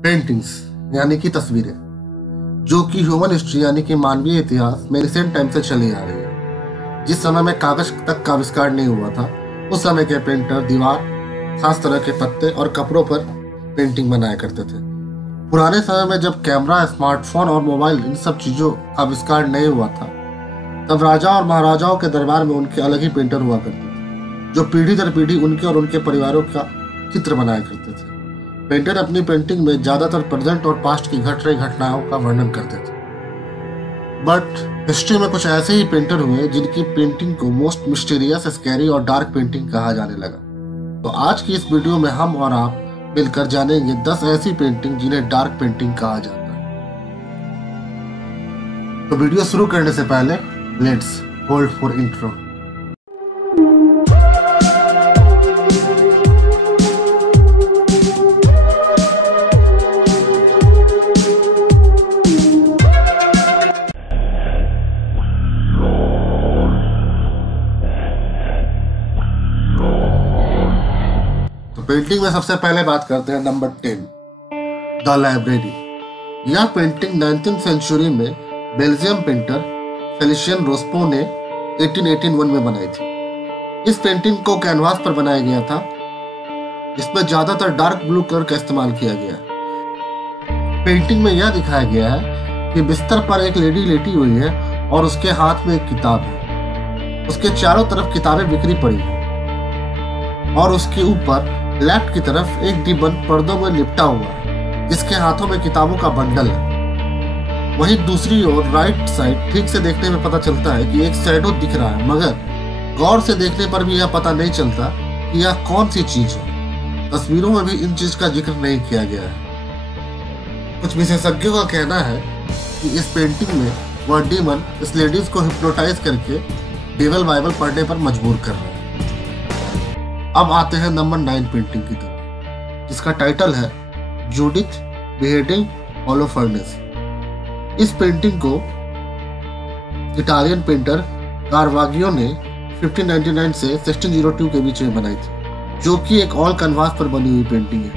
Paintings यानी कि तस्वीरें, जो कि ह्यूमन हिस्ट्री यानी कि मानवीय इतिहास में रिसेंट टाइम से चली आ रही है। जिस समय में कागज तक का आविष्कार नहीं हुआ था, उस समय के पेंटर दीवार, खास तरह के पत्ते और कपड़ों पर पेंटिंग बनाया करते थे। पुराने समय में जब कैमरा, स्मार्टफोन और मोबाइल इन सब चीजों का आविष्कार नहीं हुआ था, तब राजा और महाराजाओं के दरबार में उनके अलग ही पेंटर हुआ करते थे, जो पीढ़ी दर पीढ़ी उनके और उनके परिवारों का चित्र बनाया करते थे। पेंटर अपनी पेंटिंग में ज्यादातर प्रेजेंट और पास्ट की घट रही घटनाओं का वर्णन करते थे। बट हिस्ट्री में कुछ ऐसे ही पेंटर हुए जिनकी पेंटिंग को मोस्ट मिस्टीरियस, स्कैरी और डार्क पेंटिंग कहा जाने लगा। तो आज की इस वीडियो में हम और आप मिलकर जानेंगे 10 ऐसी पेंटिंग जिन्हें डार्क पेंटिंग कहा जाता है। तो वीडियो शुरू करने से पहले let's hold for intro. Painting में सबसे पहले बात करते हैं नंबर 10, द लाइब्रेरी। यह पेंटिंग 19th सेंचुरी में बेल्जियम पेंटर फेलिशियन रोस्पो ने 1881 में बनाई थी। इस पेंटिंग को कैनवास पर बनाया गया था, जिसमें ज्यादातर डार्क ब्लू कलर का इस्तेमाल किया गया। पेंटिंग में यह दिखाया गया है कि बिस्तर पर एक लेडी लेटी हुई है और उसके हाथ में एक किताब है। उसके चारों तरफ किताबें बिखरी पड़ी हैं और उसके ऊपर लेफ्ट की तरफ एक डिबन पर्दों में लिपटा हुआ है, जिसके हाथों में किताबों का बंडल है। वहीं दूसरी ओर राइट साइड ठीक से देखने में पता चलता है कि एक शैडो दिख रहा है, मगर गौर से देखने पर भी यह पता नहीं चलता कि यह कौन सी चीज है। तस्वीरों में भी इन चीज का जिक्र नहीं किया गया है। कुछ विशेषज्ञों का कहना है कि इस पेंटिंग में वह डीमन इस लेडीज को हिप्नोटाइज करके डेविल बाइबल पढ़ने पर मजबूर कर रहे हैं। अब आते हैं नंबर 9 पेंटिंग की तरफ, जिसका टाइटल है जूडिथ बिहेडिंग होलोफर्नेस। इस पेंटिंग को इटालियन पेंटर कारवागियो ने 1599 से 1602 के बीच में बनाई थी, जो कि एक ऑल कैनवास पर बनी हुई पेंटिंग है।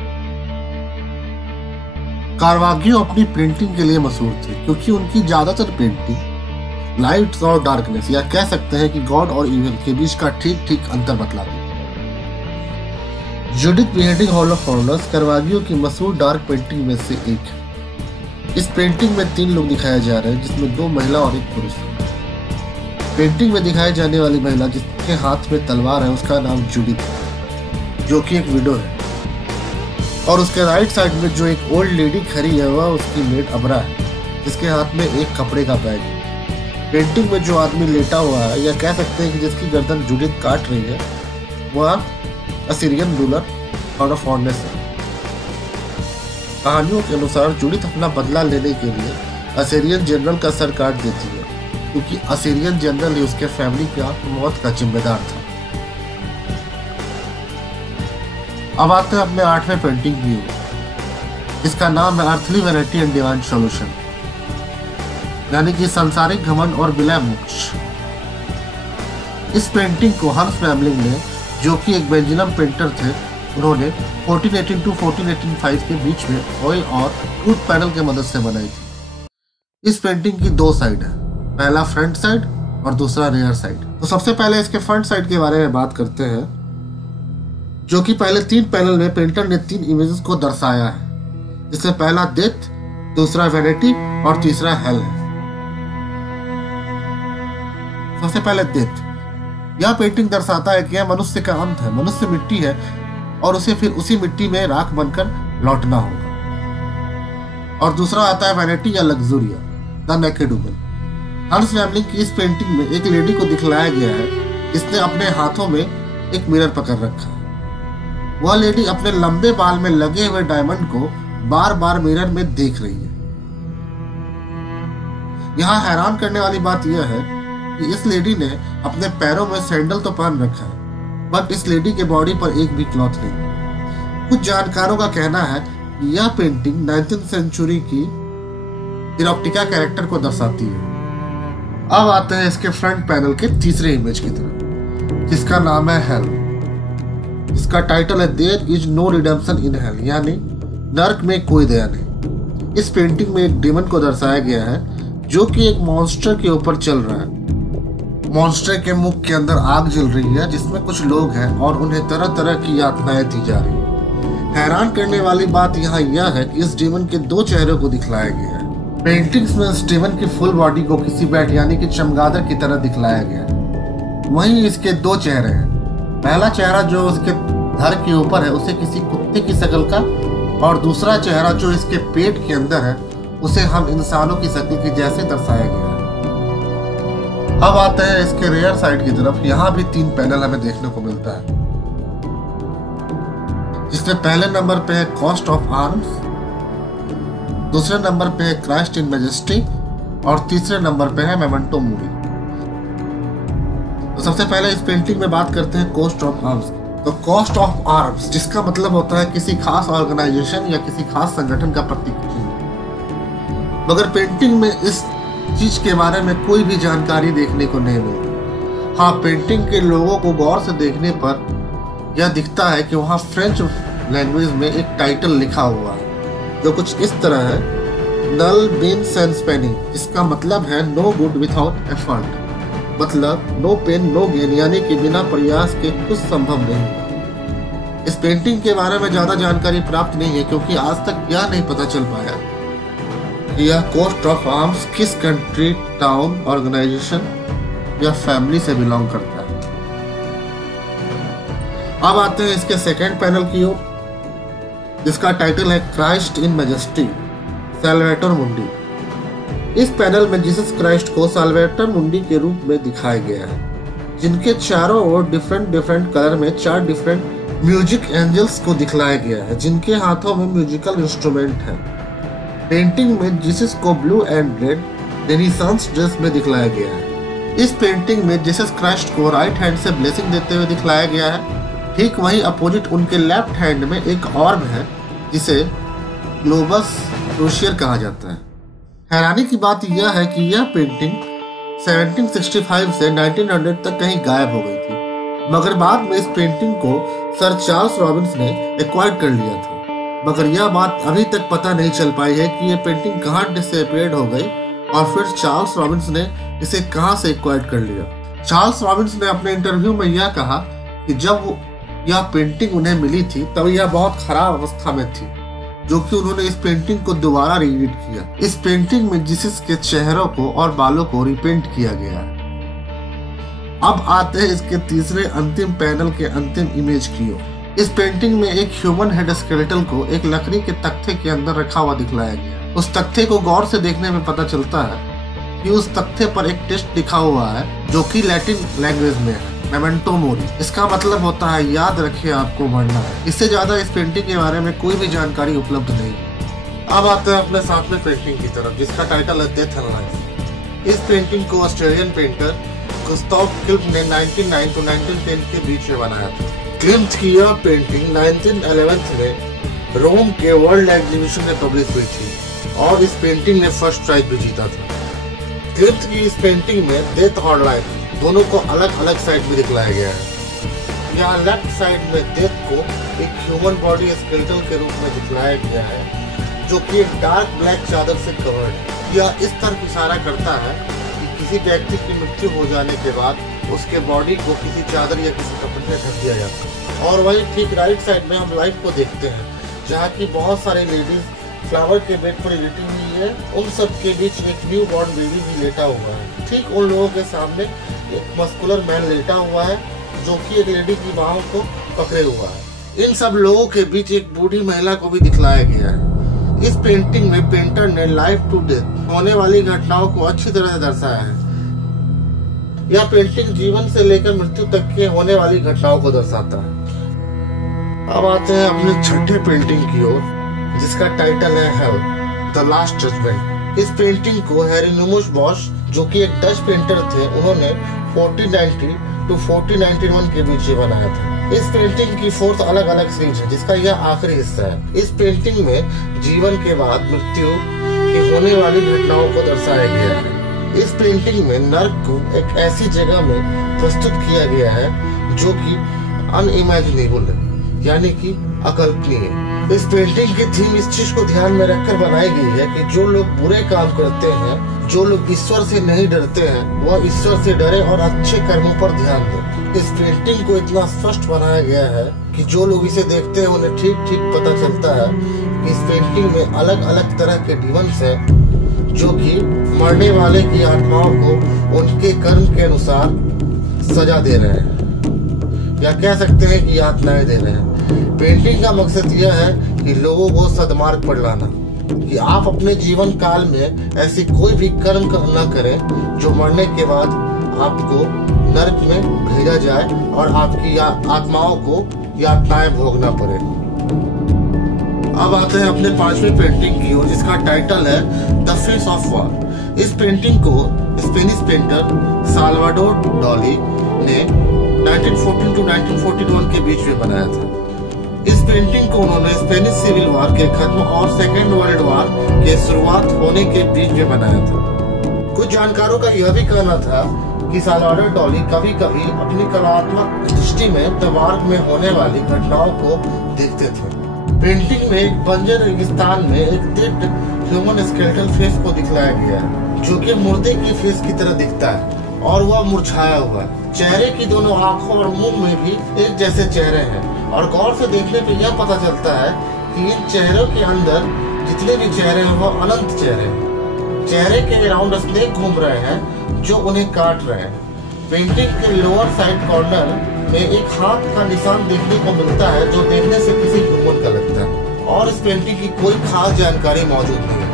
कारवागियो अपनी पेंटिंग के लिए मशहूर थे, क्योंकि उनकी ज्यादातर पेंटिंग लाइट्स और डार्कनेस, या कह सकते हैं कि गॉड और इविल के बीच का ठीक ठीक अंतर बतलाती है। जूडिथ बिहेडिंग होलोफर्नेस कारवागियो की मशहूर डार्क पेंटिंग में से एक है। इस पेंटिंग में 3 लोग दिखाए जा रहे हैं, जिसमें 2 महिला और 1 पुरुष है। पेंटिंग में दिखाई जाने वाली महिला जिसके हाथ में तलवार है, उसका नाम जूडिथ है, जो कि एक विडो है। और उसके राइट साइड में जो एक ओल्ड लेडी खड़ी है, वह उसकी मेड अबरा है, जिसके हाथ में एक कपड़े का बैग है। पेंटिंग में जो आदमी लेटा हुआ है, या कह सकते हैं कि जिसकी गर्दन जूडिथ काट रही है, वह असीरियन रूलर होलोफर्नेस है। कहानियों के अनुसार जूडिथ अपना बदला लेने के लिए असीरियन जनरल का सर काट देती है, क्योंकि असीरियन जनरल ही उसके फैमिली का मौत का जिम्मेदार था। अब आते हैं अपने 8वें पेंटिंग व्यू, इसका नाम है earthly vanity and divine solution, यानी कि सांसारिक घमंड और विलय मोक्ष। इस पेंटिंग को हंस मैमलिंग ने, जो कि एक बेल्जियम पेंटर थे, उन्होंने 1418 to 1485 के बीच में ऑयल और वुड पैनल के मदद से बनाई थी। इस पेंटिंग की 2 साइड है, पहला फ्रंट साइड और दूसरा रियर साइड। तो सबसे पहले इसके फ्रंट साइड के बारे में बात करते हैं, जो कि पहले 3 पैनल में पेंटर ने 3 इमेजेस को दर्शाया है, जिसमें पहला डेथ, दूसरा वैनिटी और तीसरा हेल है। सबसे पहले डेथ। यह पेंटिंग दर्शाता है कि यह मनुष्य का अंत है। मनुष्य मिट्टी है और उसे फिर उसी मिट्टी में राख बनकर लौटना होगा। और दूसरा आता है वैनिटी या लग्जूरिया, द नेकेड वुमन। हंस मैमलिंग की इस पेंटिंग में एक लेडी को दिखलाया गया है, जिसने अपने हाथों में एक मिरर पकड़ रखा है। वह लेडी अपने लंबे बाल में लगे हुए डायमंड को बार बार मिरर में देख रही है। यहाँ हैरान करने वाली बात यह है कि इस लेडी ने अपने पैरों में सैंडल तो पहन रखा है, बट इस लेडी के बॉडी पर एक भी क्लॉथ नहीं। कुछ जानकारों का कहना है कि यह पेंटिंग 19th सेंचुरी की इरोटिका कैरेक्टर को दर्शाती है। अब आते हैं इसके फ्रंट पैनल के तीसरे इमेज की तरफ, जिसका नाम है हेल। इसका टाइटल है there is no redemption in hell, यानी नर्क में कोई दया नहीं। इस पेंटिंग में एक डेमन को दर्शाया गया है जो कि एक मॉन्स्टर के ऊपर चल रहा है। मॉन्स्टर के मुख के अंदर आग जल रही है जिसमें कुछ लोग हैं और उन्हें तरह तरह की यातनाएं दी जा रही है। हैरान करने वाली बात यहाँ यह है कि इस डेमन के 2 चेहरों को दिखलाया गया है। पेंटिंग्स में इस डेमन की फुल बॉडी को किसी बैट यानी कि चमगादड़ की तरह दिखलाया गया है। वहीं इसके 2 चेहरे हैं। पहला चेहरा जो उसके धड़ के ऊपर है उसे किसी कुत्ते की शक्ल का, और दूसरा चेहरा जो इसके पेट के अंदर है उसे हम इंसानों की शक्ल के जैसे दर्शाया गया है। अब आते हैं इसके रेयर साइड की तरफ। यहाँ भी 3 पैनल हमें देखने को मिलता है, जिसमें पहले नंबर पे है कॉस्ट ऑफ आर्म्स, दूसरे नंबर पे है क्राइस्ट इन मैजेस्टी और तीसरे नंबर पे है मेमेंटो मोरी। तो सबसे पहले इस पेंटिंग में बात करते हैं कॉस्ट ऑफ आर्म्स। तो कॉस्ट ऑफ आर्म्स जिसका मतलब होता है किसी खास ऑर्गेनाइजेशन या किसी खास संगठन का प्रतीक चिन्ह। मगर पेंटिंग में इस चीज के बारे में कोई भी जानकारी देखने को नहीं मिलती। हाँ, पेंटिंग के लोगों को गौर से देखने पर यह दिखता है कि वहाँ फ्रेंच लैंग्वेज में एक टाइटल लिखा हुआ है जो कुछ इस तरह है, नल बिन सेंस पेनी, जिसका मतलब है नो गुड विदाउट एफर्ट, मतलब नो पेन नो गेन, यानी कि बिना प्रयास के कुछ संभव नहीं। इस पेंटिंग के बारे में ज्यादा जानकारी प्राप्त नहीं है क्योंकि आज तक यह नहीं पता चल पाया कि यह कॉस्ट ऑफ आर्म्स किस कंट्री, टाउन, ऑर्गेनाइजेशन या फैमिली से बिलोंग करता है। अब आते हैं इसके सेकेंड पैनल की ओर, जिसका टाइटल है क्राइस्ट इन मैजेस्टी, साल्वेटर मुंडी। इस पैनल में जीसस क्राइस्ट को साल्वेटर मुंडी के रूप में दिखाया गया है, जिनके चारों ओर डिफरेंट कलर में 4 डिफरेंट म्यूजिक एंजल्स को दिखलाया गया है, जिनके हाथों में म्यूजिकल इंस्ट्रूमेंट है। पेंटिंग में जीसस को blue and red renaissance dress में दिखलाया गया है। इस पेंटिंग में जीसस क्राइस्ट को राइट हैंड से ब्लेसिंग देते हुए दिखलाया गया है। ठीक वहीं अपोजिट उनके लेफ्ट हैंड में एक ऑर्ब है जिसे ग्लोबस क्रूशियर कहा जाता है। हैरानी की बात यह है कि यह पेंटिंग 1765 से 1900 तक कहीं गायब हो गई थी, मगर बाद में इस पेंटिंग को सर चार्ल्स रॉबिन्स ने एक्वायर कर लिया था। मगर यह बात अभी तक पता नहीं चल पाई है कि यह पेंटिंग कहाँ डिसअपीयर्ड हो गई और फिर चार्ल्स रॉबिन्स ने इसे कहाँ से एक्वायर कर लिया। चार्ल्स रॉबिन्स ने अपने इंटरव्यू में यह कहा कि जब यह पेंटिंग उन्हें मिली थी तब यह बहुत खराब अवस्था में थी, जो कि उन्होंने इस पेंटिंग को दोबारा रीएडिट किया। इस पेंटिंग में जीसस के चेहरों को और बालों को रिपेंट किया गया है। अब आते हैं इसके तीसरे अंतिम पैनल के अंतिम इमेज की ओर। इस पेंटिंग में एक ह्यूमन हेड स्केलेटल को एक लकड़ी के तख्ते के अंदर रखा हुआ दिखलाया गया। उस तख्ते को गौर से देखने में पता चलता है कि उस तख्ते पर एक टेक्स्ट लिखा हुआ है जो कि लैटिन लैंग्वेज में है, मेमेंटो मोरी। इसका मतलब होता है याद रखिए आपको मरना है। इससे ज्यादा इस पेंटिंग के बारे में कोई भी जानकारी उपलब्ध नहीं है। अब आते हैं अपने साथ में पेंटिंग की तरफ, जिसका टाइटल है डेथ एंड लाइफ। इस पेंटिंग को ऑस्ट्रेलियन पेंटर गुस्ताव क्लिम्ट ने 1909 to 1910 के बीच में बनाया था। क्लिम्ट की यह पेंटिंग 1911 में रोम के वर्ल्ड एग्जीबिशन में पब्लिश हुई थी और इस पेंटिंग ने फर्स्ट प्राइज भी जीता था। क्लिम्ट की इस पेंटिंग में डेथ और लाइफ दोनों को अलग अलग साइड में दिखलाया गया है। यहाँ लेफ्ट साइड में डेथ को एक ह्यूमन बॉडी स्केलेटल के रूप में दिखलाया गया है, जो कि एक डार्क ब्लैक चादर से कवर्ड है। यह इस तरफ इशारा करता है कि किसी व्यक्ति की मृत्यु हो जाने के बाद उसके बॉडी को किसी चादर या किसी कपड़े से ढक दिया जाता है। और वहीं ठीक राइट साइड में हम लाइफ को देखते हैं, जहाँ की बहुत सारे लेडीज फ्लावर के बेड पर लेटी हुई है। उन सब के बीच एक न्यू बॉर्न बेबी भी लेटा हुआ है। ठीक उन लोगों के सामने एक मस्कुलर मैन लेटा हुआ है जो कि एक लेडी की बाहों को पकड़े हुआ है। इन सब लोगों के बीच एक बूढ़ी महिला को भी दिखलाया गया है। इस पेंटिंग में पेंटर ने लाइफ टू डेथ होने वाली घटनाओं को अच्छी तरह से दर्शाया है। यह पेंटिंग जीवन से लेकर मृत्यु तक के होने वाली घटनाओं को दर्शाता है। अब आते हैं अपने छठे पेंटिंग की ओर, जिसका टाइटल है हेल द लास्ट जजमेंट। इस पेंटिंग को हेरोनिमस बॉश, जो कि एक डच पेंटर थे, उन्होंने 1490 to 1491 के बीच में बनाया था। इस पेंटिंग की 4th अलग अलग सीरीज है, जिसका यह आखिरी हिस्सा है। इस पेंटिंग में जीवन के बाद मृत्यु की होने वाली घटनाओं को दर्शाया गया है। इस पेंटिंग में नर्क को एक ऐसी जगह में प्रस्तुत किया गया है जो कि अनइमेजिनेबल है, यानी कि अकल्पनीय। इस पेंटिंग की थीम इस चीज को ध्यान में रखकर बनाई गई है कि जो लोग बुरे काम करते हैं, जो लोग ईश्वर से नहीं डरते हैं, वह ईश्वर से डरे और अच्छे कर्मों पर ध्यान दें। इस पेंटिंग को इतना स्पष्ट बनाया गया है कि जो लोग इसे देखते हैं उन्हें ठीक ठीक पता चलता है कि इस पेंटिंग में अलग अलग तरह के डिमंस हैं जो कि मरने वाले की आत्माओं को उनके कर्म के अनुसार सजा दे रहे हैं, या कह सकते हैं कि यातनाएं दे रहे हैं। पेंटिंग का मकसद यह है कि लोगों को सद्मार्ग पर लाना, कि आप अपने जीवन काल में ऐसी कोई भी कर्म न करें जो मरने के बाद आपको नरक में भेजा जाए और आपकी आत्माओं को यातनाएं भोगना पड़े। अब आते हैं अपने 5वीं पेंटिंग की ओर, जिसका टाइटल है द फेस ऑफ वॉर। इस पेंटिंग को स्पेनिश पेंटर साल्वाडोर डॉली ने 1914 to 1941 के बीच में बनाया था। इस पेंटिंग को उन्होंने स्पेनिश सिविल वॉर के खत्म और सेकेंड वर्ल्ड वॉर के शुरुआत होने के बीच में बनाया था। कुछ जानकारों का यह भी कहना था कि साल्वाडोर डॉली कभी कभी अपनी कलात्मक दृष्टि में तबार्ग में होने वाली घटनाओं को देखते थे। पेंटिंग में एक बंजर रेगिस्तान में एक डेड ह्यूमन स्केलेटल फेस को दिखलाया गया है, जो कि मुर्दे के फेस की तरह दिखता है और वह मुरझाया हुआ है। चेहरे की दोनों आंखों और मुंह में भी एक जैसे चेहरे हैं, और गौर से देखने पे यह पता चलता है कि इन चेहरों के अंदर जितने भी चेहरे हैं वो अनंत चेहरे हैं। चेहरे के अराउंड स्नेक घूम रहे हैं जो उन्हें काट रहे हैं। पेंटिंग के लोअर साइड कॉर्नर में एक हाथ का निशान देखने को मिलता है जो देखने से किसी ह्यूमन का लगता है, और इस पेंटिंग की कोई खास जानकारी मौजूद नहीं है।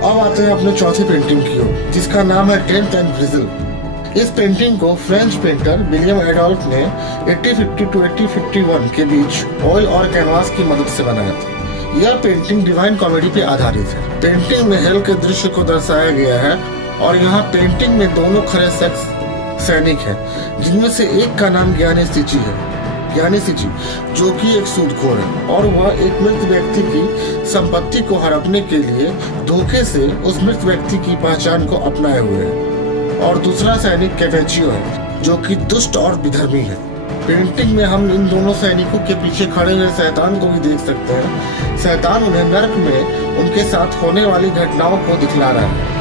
अब आते हैं अपने चौथी पेंटिंग की ओर, जिसका नाम है टेंथ एंड ब्रिजिल। इस पेंटिंग को फ्रेंच पेंटर विलियम एडोल्फ ने 1850 to 1851 के बीच ऑयल और कैनवास की मदद से बनाया था। यह पेंटिंग डिवाइन कॉमेडी पे आधारित है। पेंटिंग में हेल के दृश्य को दर्शाया गया है, और यहाँ पेंटिंग में दोनों खरे सैनिक हैं, जिनमें से एक का नाम ज्ञानी सिची है, ज्ञानी सिची, जो कि एक सूदखोर है, और वह एक मृत व्यक्ति की संपत्ति को हड़पने के लिए धोखे से उस मृत व्यक्ति की पहचान को अपनाए हुए है। और दूसरा सैनिक कैपेचियो है, जो कि दुष्ट और विधर्मी है। पेंटिंग में हम इन दोनों सैनिकों के पीछे खड़े हुए शैतान को भी देख सकते हैं। शैतान उन्हें नरक में उनके साथ होने वाली घटनाओं को दिखला रहा है।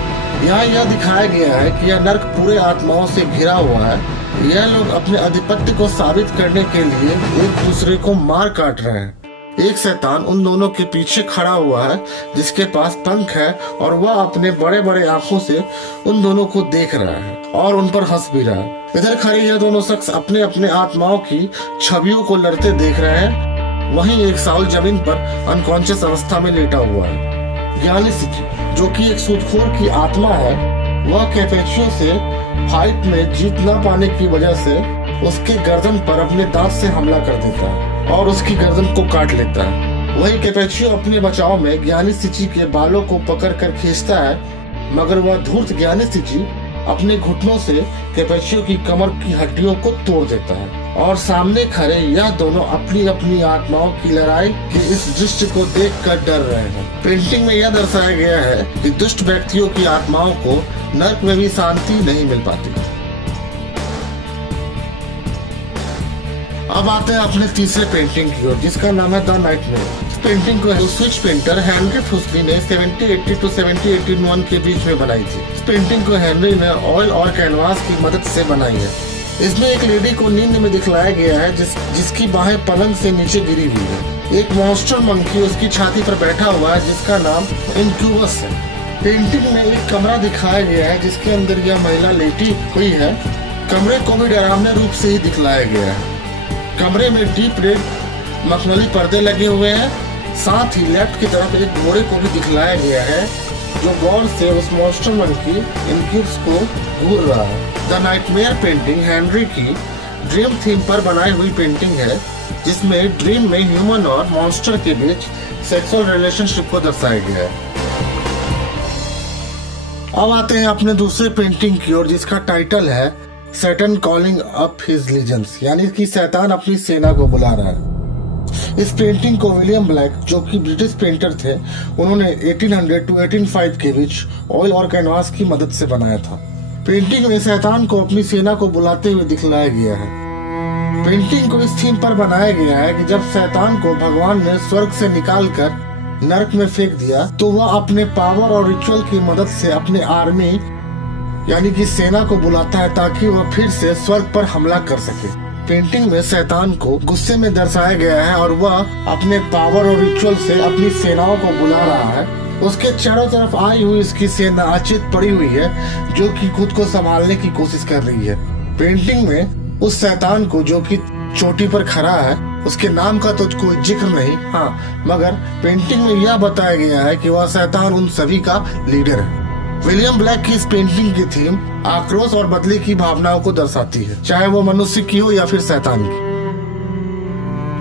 यहाँ यह दिखाया गया है कि यह नरक पूरे आत्माओं से घिरा हुआ है। यह लोग अपने आधिपत्य को साबित करने के लिए एक दूसरे को मार काट रहे हैं। एक शैतान उन दोनों के पीछे खड़ा हुआ है, जिसके पास पंख है, और वह अपने बड़े बड़े आंखों से उन दोनों को देख रहा है और उन पर हंस भी रहा है। इधर खड़े यह दोनों शख्स अपने अपने आत्माओं की छवियों को लड़ते देख रहे हैं। वहीं एक साउल जमीन पर अनकॉन्शियस अवस्था में लेटा हुआ है। ज्ञानी सिची, जो कि एक सूदखोर की आत्मा है, वह कैपेचियो से फाइट में जीत न पाने की वजह से उसके गर्दन पर अपने दांत से हमला कर देता है और उसकी गर्दन को काट लेता है। वही कैपेचियो अपने बचाव में ज्ञानी सिची के बालों को पकड़कर खींचता है, मगर वह धूर्त ज्ञानी सिची अपने घुटनों से कैपेचियो की कमर की हड्डियों को तोड़ देता है। और सामने खड़े यह दोनों अपनी अपनी आत्माओं की लड़ाई के इस दृश्य को देखकर डर रहे हैं। पेंटिंग में यह दर्शाया गया है कि दुष्ट व्यक्तियों की आत्माओं को नरक में भी शांति नहीं मिल पाती। अब आते हैं अपने तीसरे पेंटिंग की ओर, जिसका नाम है द नाइटमेयर। इस पेंटिंग को स्विच पेंटर हेनरी फुसली ने 1780 to 1781 के बीच में बनाई थी। इस पेंटिंग को हेनरी ने ऑयल और कैनवास की मदद से बनाई है। इसमें एक लेडी को नींद में दिखलाया गया है, जिसकी बाहें पलंग से नीचे गिरी हुई है। एक मॉन्स्टर मंकी उसकी छाती पर बैठा हुआ है, जिसका नाम इनक्यूबस है। पेंटिंग में एक कमरा दिखाया गया है, जिसके अंदर यह महिला लेटी हुई है। कमरे को भी डरावने रूप से ही दिखलाया गया है। कमरे में डीप रेड मखमली पर्दे लगे हुए हैं। साथ ही लेफ्ट की तरफ एक घोड़े को भी दिखलाया गया है, जो गौर से उस मॉन्स्टर मंकी इनक्यूबस को घूर रहा है। द नाइटमेयर पेंटिंग हेनरी की ड्रीम थीम पर बनाई हुई पेंटिंग है, जिसमें ड्रीम में ह्यूमन और मॉन्स्टर के बीच सेक्सुअल रिलेशनशिप को दर्शाया गया है। अब आते हैं अपने दूसरे पेंटिंग की ओर, जिसका टाइटल है सैटन कॉलिंग अप हिज लीजेंस, यानी कि शैतान अपनी सेना को बुला रहा है। इस पेंटिंग को विलियम ब्लैक, जो कि ब्रिटिश पेंटर थे, उन्होंने 1800 to 1805 के बीच ऑयल और कैनवास की मदद से बनाया था। पेंटिंग में शैतान को अपनी सेना को बुलाते हुए दिखलाया गया है। पेंटिंग को इस थीम पर बनाया गया है कि जब शैतान को भगवान ने स्वर्ग से निकालकर नरक में फेंक दिया तो वह अपने पावर और रिचुअल की मदद से अपने आर्मी यानी कि सेना को बुलाता है ताकि वह फिर से स्वर्ग पर हमला कर सके। पेंटिंग में शैतान को गुस्से में दर्शाया गया है और वह अपने पावर और रिचुअल से अपनी सेनाओं को बुला रहा है। उसके चारों तरफ आई हुई इसकी सेना अचेत पड़ी हुई है जो कि खुद को संभालने की कोशिश कर रही है। पेंटिंग में उस शैतान को जो कि चोटी पर खड़ा है उसके नाम का तो कोई जिक्र नहीं, हाँ, मगर पेंटिंग में यह बताया गया है कि वह शैतान उन सभी का लीडर है। विलियम ब्लैक की इस पेंटिंग की थीम आक्रोश और बदले की भावनाओं को दर्शाती है, चाहे वो मनुष्य की हो या फिर शैतान की।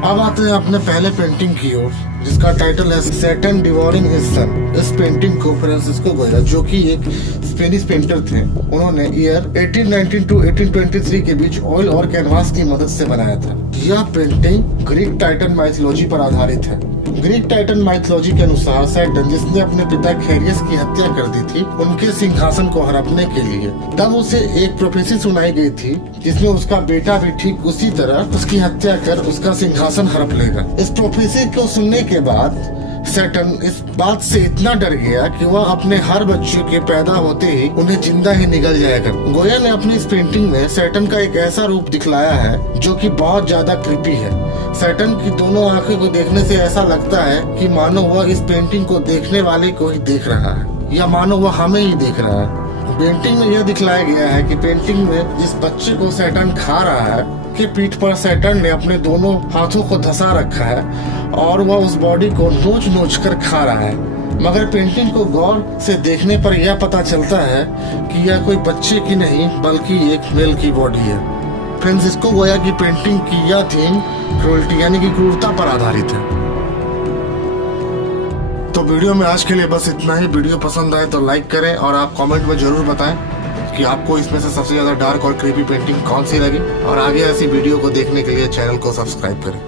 अब आते हैं अपने पहले पेंटिंग की ओर जिसका टाइटल है सैटर्न डिवोरिंग हिज सन। इस पेंटिंग को फ्रांसिस्को गोया जो कि एक स्पेनिश पेंटर थे, उन्होंने ईयर 1819 टू 1823 के बीच ऑयल और कैनवास की मदद से बनाया था। यह पेंटिंग ग्रीक टाइटन माइथोलॉजी पर आधारित है। ग्रीक टाइटन माइथोलॉजी के अनुसार सैटर्न जिसने अपने पिता खेरियस की हत्या कर दी थी उनके सिंहासन को हड़पने के लिए तब उसे एक प्रोफेसी सुनाई गई थी जिसमें उसका बेटा भी ठीक उसी तरह उसकी हत्या कर उसका सिंहासन हड़प लेगा। इस प्रोफेसी को सुनने के बाद सैटर्न इस बात से इतना डर गया कि वह अपने हर बच्चे के पैदा होते ही उन्हें जिंदा ही निगल जाएगा। गोया ने अपनी इस पेंटिंग में सैटर्न का एक ऐसा रूप दिखलाया है जो कि बहुत ज्यादा क्रीपी है। सैटर्न की दोनों आंखें को देखने से ऐसा लगता है कि मानो वह इस पेंटिंग को देखने वाले को ही देख रहा है या मानो वह हमें ही देख रहा है। पेंटिंग में यह दिखलाया गया है कि पेंटिंग में जिस बच्चे को सैटर्न खा रहा है के पीठ पर सैटर्न ने अपने दोनों हाथों को धंसा रखा है और वह उस बॉडी को नोच नोच कर खा रहा है। मगर पेंटिंग को गौर से देखने पर यह पता चलता है कि यह कोई बच्चे की नहीं बल्कि एक मेल की बॉडी है। फ्रांसिस्को गोया की पेंटिंग की यह थीम क्रूरटी यानी कि क्रूरता पर आधारित है। तो वीडियो में आज के लिए बस इतना ही। वीडियो पसंद आए तो लाइक करें और आप कमेंट में जरूर बताएं कि आपको इसमें से सबसे ज्यादा डार्क और क्रीपी पेंटिंग कौन सी लगी और आगे ऐसी वीडियो को देखने के लिए चैनल को सब्सक्राइब करें।